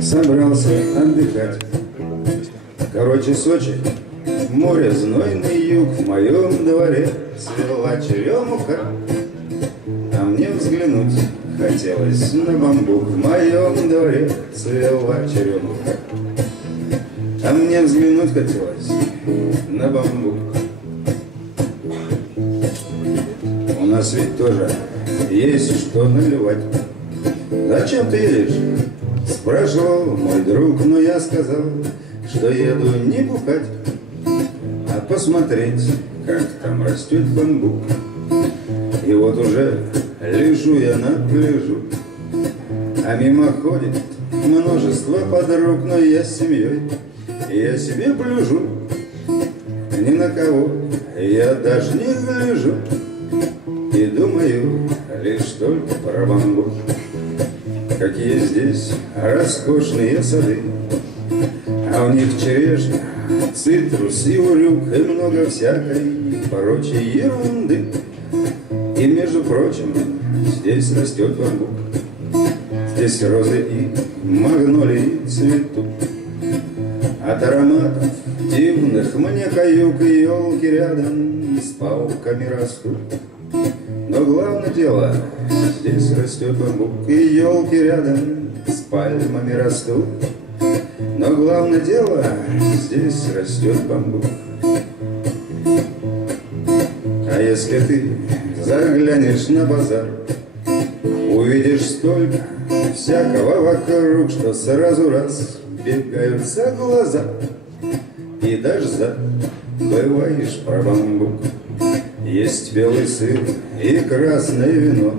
собрался отдыхать. Короче, Сочи, море, знойный юг, в моем дворе цвела черемуха, а мне взглянуть хотелось на бамбук. В моем дворе цвела черемуха, а мне взглянуть хотелось на бамбук. У нас ведь тоже есть что наливать. Зачем ты едешь? Спрашивал мой друг, но я сказал, что еду не бухать, а посмотреть, как там растет бамбук. И вот уже лежу я на пляжу, а мимо ходит множество подруг, но я с семьей, я себе блюжу, ни на кого я даже не гляжу и думаю лишь только про бамбук. Какие здесь роскошные сады, а у них черешня, цитрус и урюк, и много всякой прочей ерунды. И, между прочим, здесь растет бамбук, здесь розы и магнолии цветут. От ароматов дивных мне каюк и елки рядом с палками растут. Но главное дело, здесь растет бамбук, и елки рядом с пальмами растут. Но главное дело, здесь растет бамбук. А если ты заглянешь на базар, увидишь столько всякого вокруг, что сразу разбегаются глаза, и даже забываешь про бамбук. Есть белый сыр и красное вино,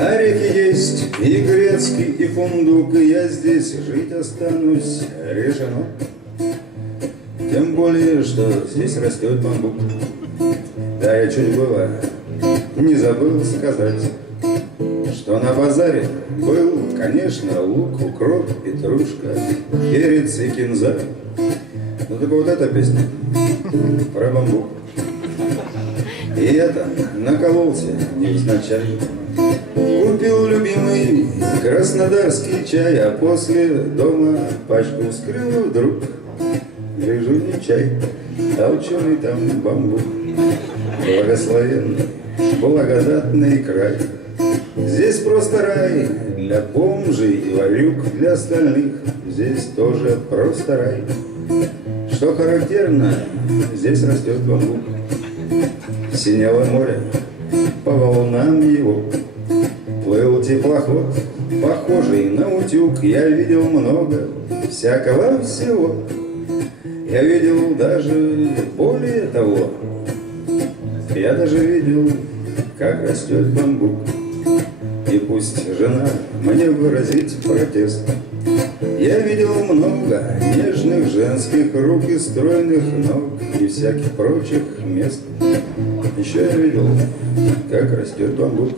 орехи есть и грецкий, и фундук, и я здесь жить останусь решено. Тем более, что здесь растет бамбук. Да, я чуть было не забыл сказать, что на базаре был, конечно, лук, укроп, петрушка, перец и кинза. Ну так вот эта песня про бамбук. И это накололся невзначай. Купил любимый краснодарский чай, а после дома пачку вскрыл вдруг. Гляжу, не чай, а ученый там бамбук. Благословенный, благодатный край. Здесь просто рай для бомжей и ворюк, для остальных здесь тоже просто рай. Что характерно, здесь растет бамбук. Синело море, по волнам его плыл теплоход, похожий на утюг. Я видел много всякого всего, я видел даже более того. Я даже видел, как растет бамбук. И пусть жена мне выразит протест, я видел много нежных женских рук и стройных ног и всяких прочих мест. Еще я видел, как растет бамбук.